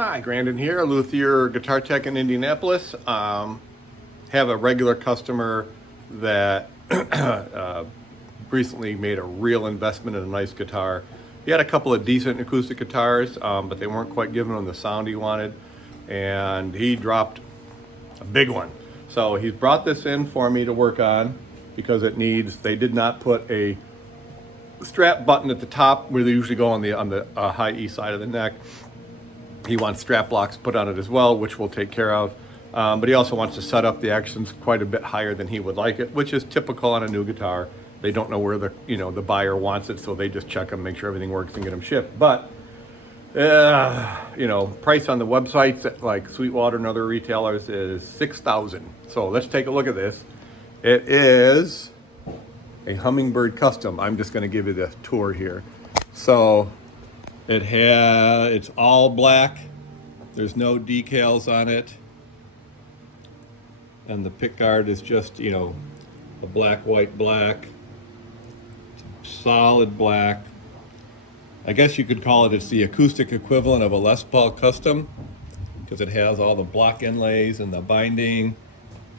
Hi, Grandin here, luthier guitar tech in Indianapolis. Have a regular customer that recently made a real investment in a nice guitar. He had a couple of decent acoustic guitars, but they weren't quite giving him the sound he wanted, and he dropped a big one. So he's brought this in for me to work on because they did not put a strap button at the top where they usually go on the high E side of the neck. He wants strap locks put on it as well, which we'll take care of. But he also wants to set up the actions quite a bit higher than he would like it, which is typical on a new guitar. They don't know where the buyer wants it, so they just check them, make sure everything works, and get them shipped. But price on the websites like Sweetwater and other retailers is $6,000. So let's take a look at this. It is a Hummingbird Custom. I'm just going to give you the tour here. So it's all black. There's no decals on it. And the pickguard is just, a black, white, black. Solid black. I guess you could call it's the acoustic equivalent of a Les Paul Custom because it has all the block inlays and the binding.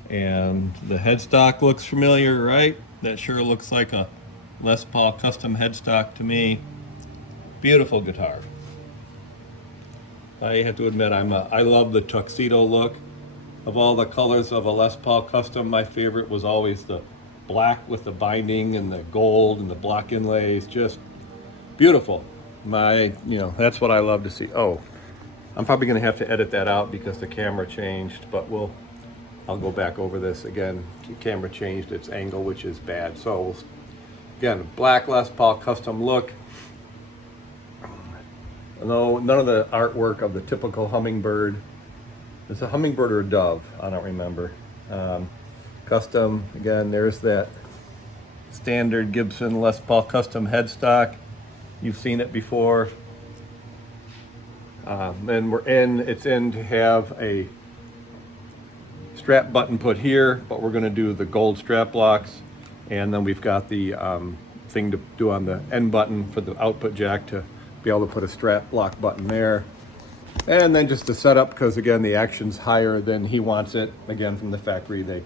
And the headstock looks familiar, right? That sure looks like a Les Paul Custom headstock to me. Beautiful guitar. I have to admit, I love the tuxedo look. Of all the colors of a Les Paul Custom, my favorite was always the black with the binding and the gold and the block inlays. Just beautiful. That's what I love to see. Oh, I'm probably going to have to edit that out because the camera changed, but I'll go back over this again. The camera changed its angle, which is bad. So again, black Les Paul Custom look. No, none of the artwork of the typical Hummingbird. It's a Hummingbird or a Dove, I don't remember. Custom, again, there's that standard Gibson Les Paul Custom headstock. You've seen it before. And it's in to have a strap button put here, but we're gonna do the gold strap locks. And then we've got the thing to do on the end button for the output jack to be able to put a strap lock button there. And then just the setup, because again, the action's higher than he wants it. Again, from the factory, they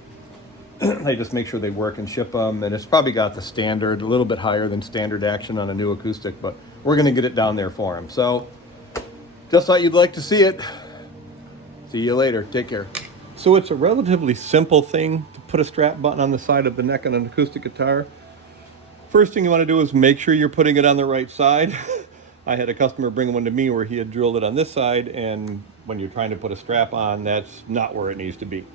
just make sure they work and ship them. And it's probably got the standard, a little bit higher than standard action on a new acoustic, but we're gonna get it down there for him. So, just thought you'd like to see it. See you later, take care. So it's a relatively simple thing to put a strap button on the side of the neck on an acoustic guitar. First thing you wanna do is make sure you're putting it on the right side. I had a customer bring one to me where he had drilled it on this side, and when you're trying to put a strap on, that's not where it needs to be.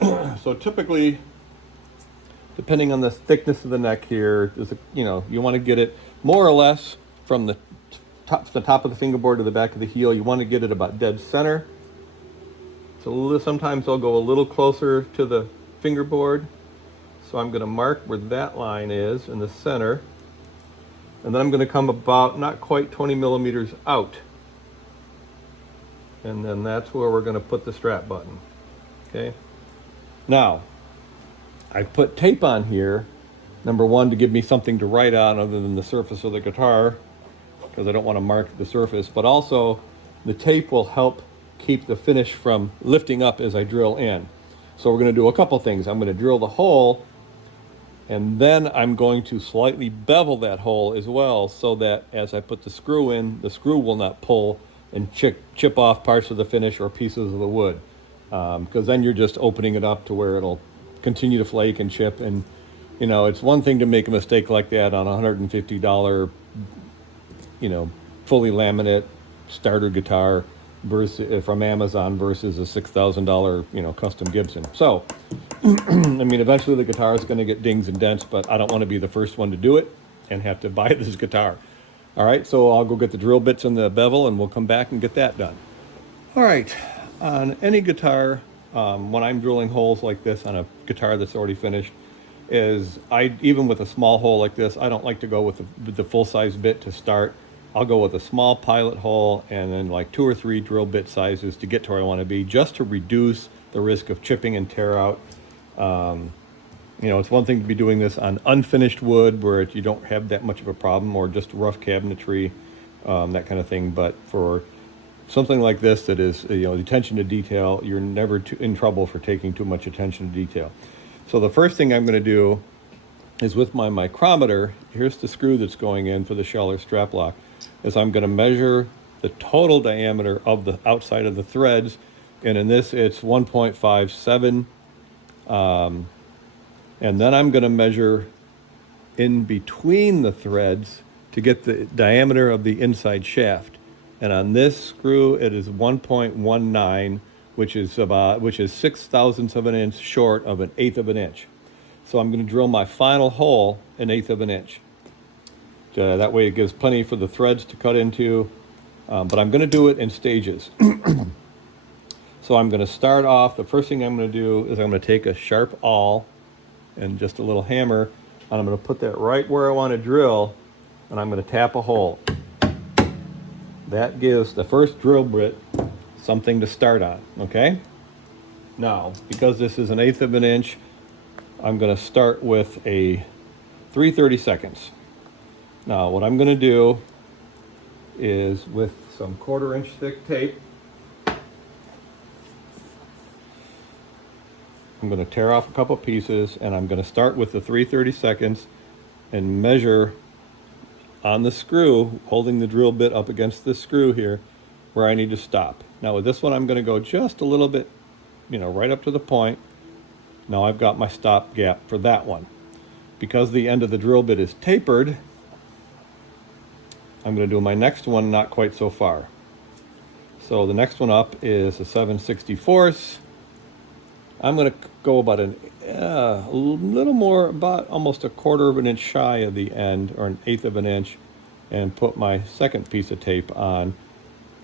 So typically, depending on the thickness of the neck here, you want to get it more or less from the top of the fingerboard to the back of the heel. You want to get it about dead center. So sometimes I'll go a little closer to the fingerboard. So I'm going to mark where that line is in the center. And then I'm going to come about not quite 20 millimeters out. And then that's where we're going to put the strap button. Okay. Now, I've put tape on here, number one, to give me something to write on other than the surface of the guitar, because I don't want to mark the surface, but also the tape will help keep the finish from lifting up as I drill in. So we're going to do a couple things. I'm going to drill the hole, and then I'm going to slightly bevel that hole as well so that as I put the screw in, the screw will not pull and chip off parts of the finish or pieces of the wood. Because then you're just opening it up to where it'll continue to flake and chip. And, it's one thing to make a mistake like that on a $150, fully laminate starter guitar from Amazon versus a $6,000, custom Gibson. So, eventually the guitar is going to get dings and dents, but I don't want to be the first one to do it and have to buy this guitar. All right, so I'll go get the drill bits and the bevel, and we'll come back and get that done. All right, on any guitar, when I'm drilling holes like this on a guitar that's already finished, even with a small hole like this, I don't like to go with the full-size bit to start. I'll go with a small pilot hole and then like 2 or 3 drill bit sizes to get to where I want to be, just to reduce the risk of chipping and tear out. It's one thing to be doing this on unfinished wood where you don't have that much of a problem, or just rough cabinetry, that kind of thing. But for something like this that is, you know, attention to detail, you're never in trouble for taking too much attention to detail. So the first thing I'm going to do is with my micrometer, here's the screw that's going in for the shell or strap lock, is I'm going to measure the total diameter of the outside of the threads. And in this, it's 1.57. And then I'm going to measure in between the threads to get the diameter of the inside shaft. And on this screw, it is 1.19, which is 6 thousandths of an inch short of 1/8 of an inch. So I'm going to drill my final hole 1/8 of an inch. That way it gives plenty for the threads to cut into, but I'm going to do it in stages. So I'm going to start off, the first thing I'm going to do is I'm going to take a sharp awl and just a little hammer, and I'm going to put that right where I want to drill, and I'm going to tap a hole. That gives the first drill bit something to start on, okay? Now, because this is 1/8 of an inch, I'm going to start with a 3/32. Now, what I'm going to do is with some 1/4 inch thick tape, I'm going to tear off a couple pieces, and I'm going to start with the 3/32 and measure on the screw, holding the drill bit up against the screw here, where I need to stop. Now with this one, I'm going to go just a little bit, you know, right up to the point. Now I've got my stop gap for that one. Because the end of the drill bit is tapered, I'm going to do my next one not quite so far. So the next one up is a 7/64. I'm going to go about a little more, about almost 1/4 of an inch shy of the end, or 1/8 of an inch, and put my second piece of tape on.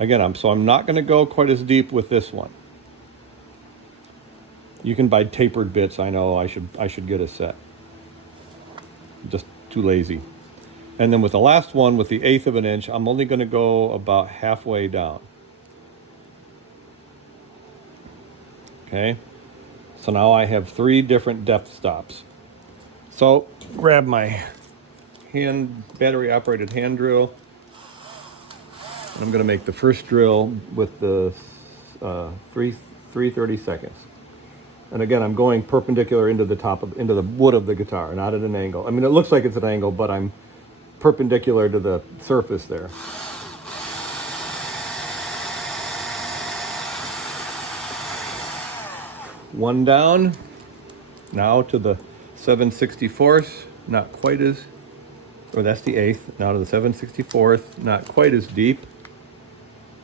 Again, I'm not going to go quite as deep with this one. You can buy tapered bits. I know I should get a set. Just too lazy. And then with the last one, with the 1/8 of an inch, I'm only going to go about halfway down. Okay. So now I have 3 different depth stops. So grab my battery operated hand drill. And I'm going to make the first drill with the 3/32. And again, I'm going perpendicular into the wood of the guitar, not at an angle. I mean, it looks like it's an angle, but I'm perpendicular to the surface there. One down. Now to the 7/64, not quite as, or that's the 1/8. Now to the 7/64, not quite as deep.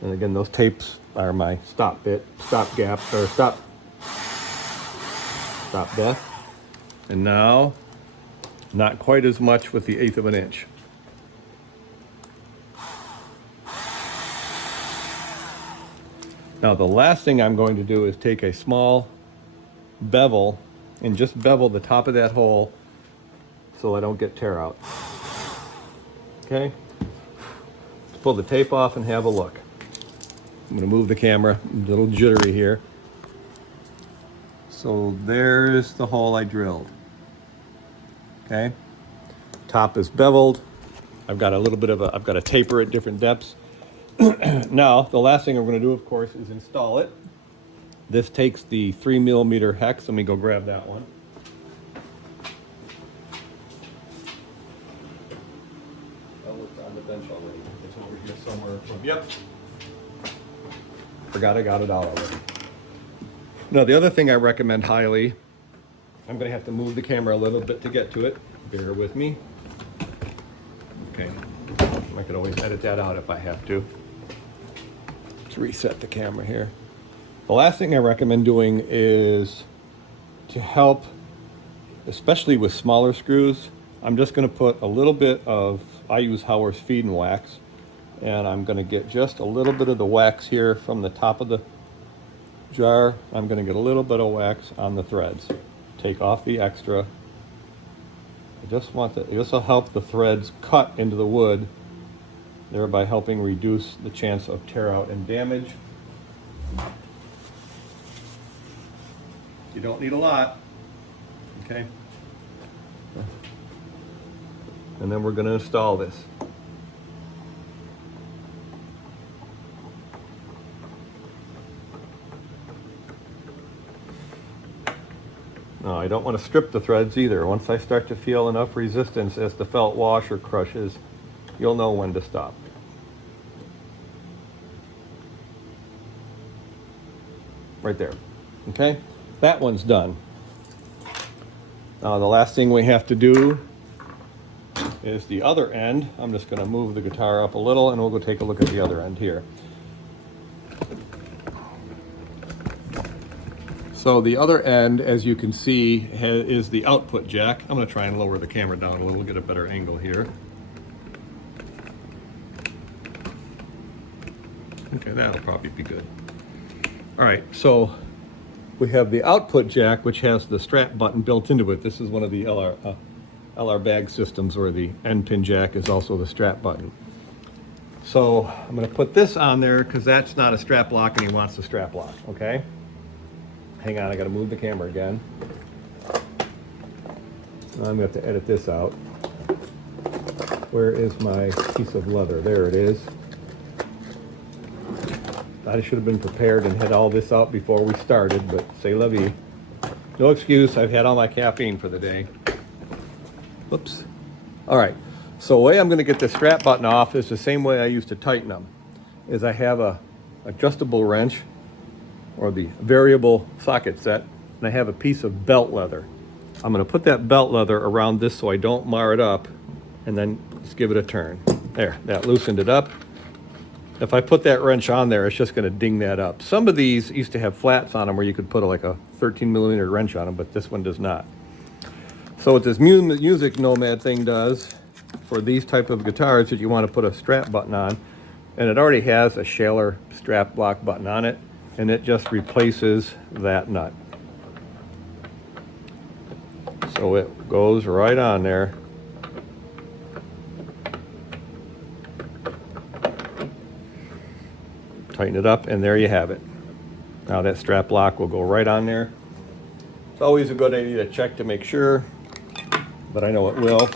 And again, those tapes are my stop gap, or stop depth. And now, not quite as much with the 1/8 of an inch. Now the last thing I'm going to do is take a small bevel and just bevel the top of that hole so I don't get tear out. Okay? Let's pull the tape off and have a look. I'm going to move the camera, a little jittery here. So there's the hole I drilled. Okay? Top is beveled. I've got to taper at different depths. Now, the last thing I'm going to do, of course, is install it. This takes the 3mm hex. Let me go grab that one. Oh, it's on the bench already. It's over here somewhere. Yep. Forgot I got it out already. Now, the other thing I recommend highly, I'm going to have to move the camera a little bit to get to it. Bear with me. Okay. I could always edit that out if I have to. Let's reset the camera here. The last thing I recommend doing is to help, especially with smaller screws, I'm just going to put a little bit of, I use Howard's Feed and Wax, and I'm going to get just a little bit of the wax here from the top of the jar. I'm going to get a little bit of wax on the threads. Take off the extra. This will help the threads cut into the wood, thereby helping reduce the chance of tear out and damage. You don't need a lot, okay? And then we're going to install this. No, I don't want to strip the threads either. Once I start to feel enough resistance as the felt washer crushes, you'll know when to stop. Right there. Okay? That one's done. Now the last thing we have to do is the other end. I'm just going to move the guitar up a little and we'll go take a look at the other end here. So the other end, as you can see, is the output jack. I'm going to try and lower the camera down a little, get a better angle here. Okay, that'll probably be good. All right, so we have the output jack, which has the strap button built into it. This is one of the LR bag systems where the end pin jack is also the strap button. So I'm going to put this on there because that's not a strap lock and he wants the strap lock, okay? Hang on, I got to move the camera again. I'm going to have to edit this out. Where is my piece of leather? There it is. I should have been prepared and had all this out before we started, but c'est la vie. No excuse, I've had all my caffeine for the day. Whoops. All right, so the way I'm going to get the strap button off is the same way I used to tighten them. Is I have a adjustable wrench or the variable socket set, and I have a piece of belt leather. I'm going to put that belt leather around this so I don't mar it up, and then just give it a turn. There, that loosened it up. If I put that wrench on there, it's just going to ding that up. Some of these used to have flats on them where you could put like a 13mm wrench on them, but this one does not. So what this music nomad thing does for these type of guitars is you want to put a strap button on, and it already has a Shaler strap lock button on it, and it just replaces that nut. So it goes right on there. Tighten it up, and there you have it. Now that strap lock will go right on there. It's always a good idea to check to make sure, but I know it will.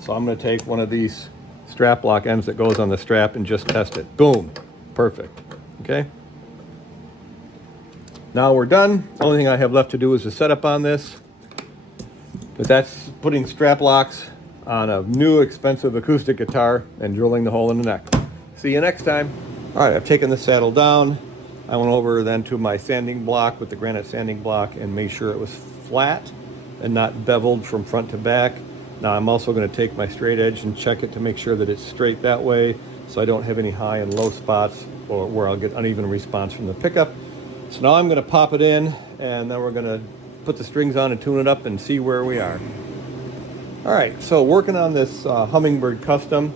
So I'm going to take one of these strap lock ends that goes on the strap and just test it. Boom, perfect. Okay. Now we're done. Only thing I have left to do is the setup on this. But that's putting strap locks on a new expensive acoustic guitar and drilling the hole in the neck. See you next time. All right, I've taken the saddle down. I went over then to my sanding block with the granite sanding block and made sure it was flat and not beveled from front to back. Now I'm also going to take my straight edge and check it to make sure that it's straight that way so I don't have any high and low spots or where I'll get uneven response from the pickup. So now I'm going to pop it in and then we're going to put the strings on and tune it up and see where we are. All right, so working on this Hummingbird Custom.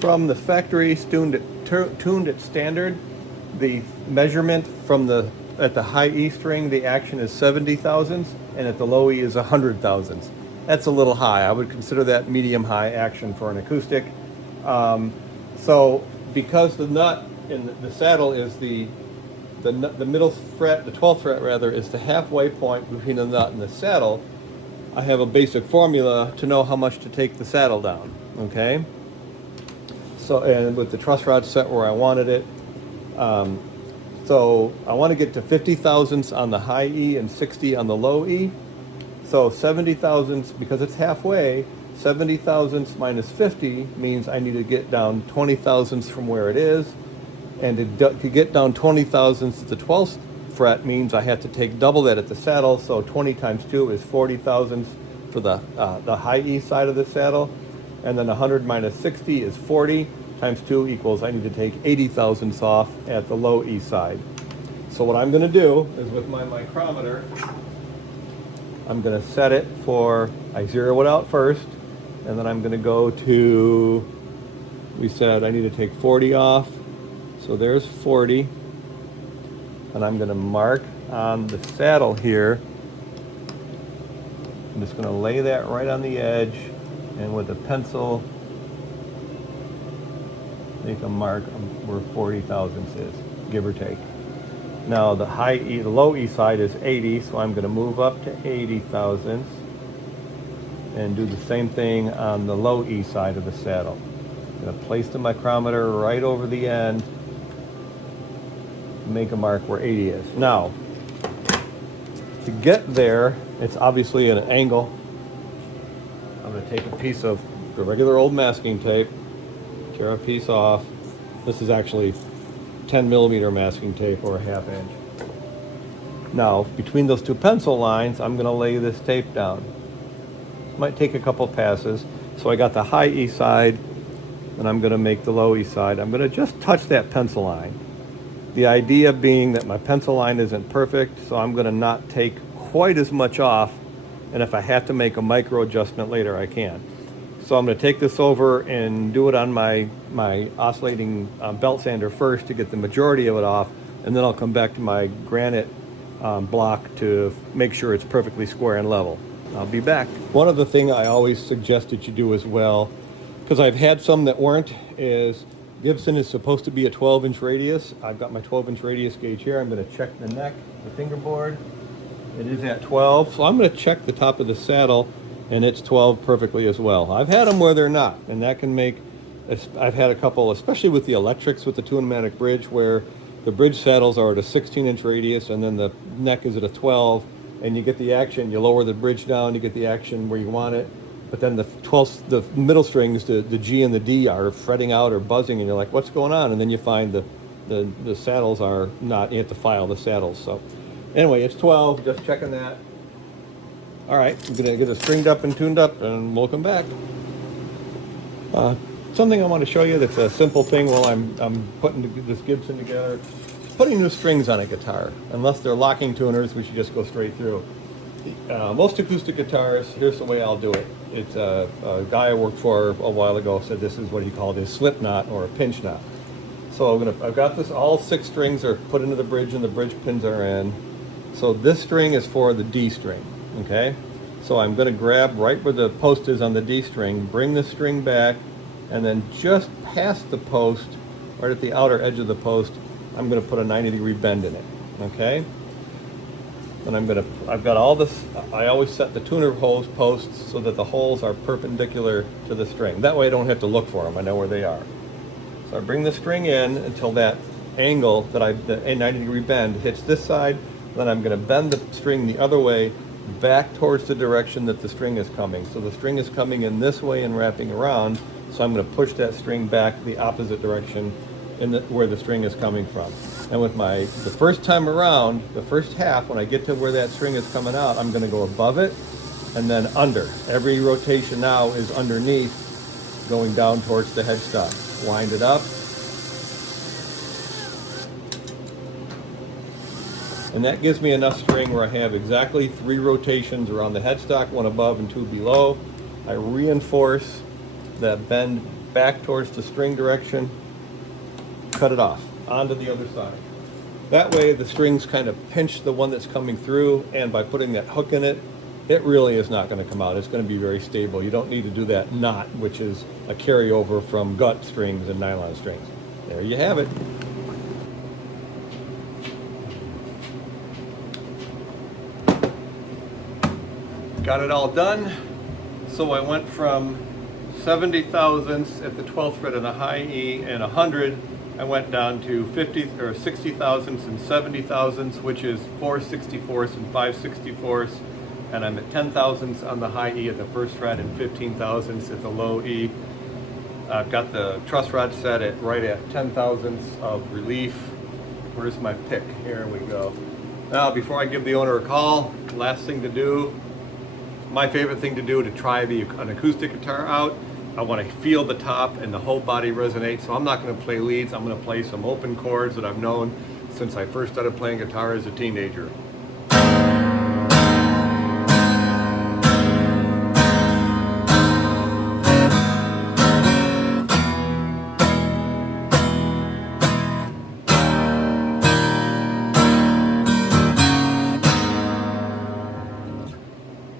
From the factory, tuned at standard. The measurement from at the high E string, the action is 70 thousandths, and at the low E is 100 thousandths. That's a little high. I would consider that medium high action for an acoustic. So because the nut in the saddle is the middle fret, the 12th fret rather, is the halfway point between the nut and the saddle, I have a basic formula to know how much to take the saddle down. Okay. So, and with the truss rod set where I wanted it, so I want to get to 50 thousandths on the high E and 60 on the low E. So 70 thousandths, because it's halfway, 70 thousandths minus 50 means I need to get down 20 thousandths from where it is. And to get down 20 thousandths at the 12th fret means I have to take double that at the saddle. So 20 times 2 is 40 thousandths for the high E side of the saddle. And then 100 minus 60 is 40. Times 2 equals I need to take 80 thousandths off at the low E side. So what I'm going to do is with my micrometer, I'm going to set it for, I zero it out first, and then I'm going to go to, we said I need to take 40 off. So there's 40. And I'm going to mark on the saddle here. I'm just going to lay that right on the edge, and with a pencil, make a mark where 40 thousandths is, give or take. Now the high E, the low E side is 80, so I'm going to move up to 80 thousandths and do the same thing on the low E side of the saddle. I'm going to place the micrometer right over the end, make a mark where 80 is. Now, to get there, it's obviously at an angle. I'm going to take a piece of the regular old masking tape, tear a piece off. This is actually 10 millimeter masking tape or a 1/2 inch. Now, between those two pencil lines, I'm going to lay this tape down. Might take a couple passes. So I got the high E side, and I'm going to make the low E side. I'm going to just touch that pencil line. The idea being that my pencil line isn't perfect, so I'm going to not take quite as much off, and if I have to make a micro adjustment later, I can. So I'm going to take this over and do it on my oscillating belt sander first to get the majority of it off, and then I'll come back to my granite block to make sure it's perfectly square and level. I'll be back. One other thing I always suggest that you do as well, because I've had some that weren't, is Gibson is supposed to be a 12-inch radius. I've got my 12-inch radius gauge here. I'm going to check the neck, the fingerboard. It is at 12, so I'm going to check the top of the saddle, and it's 12 perfectly as well. I've had them where they're not, and that can make, I've had a couple, especially with the electrics with the 2-pneumatic bridge, where the bridge saddles are at a 16-inch radius, and then the neck is at a 12, and you get the action, you lower the bridge down, you get the action where you want it, but then the middle strings, the G and the D are fretting out or buzzing, and you're like, what's going on? And then you find the saddles are not, you have to file the saddles. So anyway, it's 12, just checking that. All right, I'm gonna get it stringed up and tuned up, and we'll come back. Something I want to show you that's a simple thing while I'm putting this Gibson together. Putting new strings on a guitar, unless they're locking tuners, we should just go straight through. Most acoustic guitars, here's the way I'll do it. It's a guy I worked for a while ago said this is what he called his slip knot or a pinch knot. So I've got this, all 6 strings are put into the bridge and the bridge pins are in. So this string is for the D string, okay? So I'm going to grab right where the post is on the D string, bring the string back, and then just past the post, right at the outer edge of the post, I'm going to put a 90-degree bend in it, okay? And I've got all this, I always set the tuner holes posts so that the holes are perpendicular to the string. That way I don't have to look for them, I know where they are. So I bring the string in until that angle, the 90-degree bend, hits this side, then I'm going to bend the string the other way back towards the direction that the string is coming. So the string is coming in this way and wrapping around, so I'm going to push that string back the opposite direction where the string is coming from. And with the first time around, the first half, when I get to where that string is coming out, I'm going to go above it and then under. Every rotation now is underneath, going down towards the headstock. Wind it up. And that gives me enough string where I have exactly 3 rotations around the headstock, 1 above and 2 below. I reinforce that bend back towards the string direction, cut it off onto the other side. That way the strings kind of pinch the one that's coming through, and by putting that hook in it, it really is not going to come out. It's going to be very stable. You don't need to do that knot, which is a carryover from gut strings and nylon strings. There you have it. Got it all done. So I went from 70 thousandths at the 12th fret in a high E and 100. I went down to 50 or 60 thousandths and 70 thousandths, which is 4 64ths and 5 64ths. And I'm at 10 thousandths on the high E at the first fret and 15 thousandths at the low E. I've got the truss rod set at right at 10 thousandths of relief. Where's my pick? Here we go. Now, before I give the owner a call, last thing to do, my favorite thing to do to try an acoustic guitar out, I want to feel the top and the whole body resonate. So I'm not going to play leads. I'm going to play some open chords that I've known since I first started playing guitar as a teenager.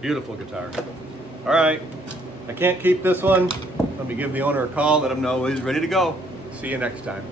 Beautiful guitar. All right, I can't keep this one. Let me give the owner a call, let him know he's ready to go. See you next time.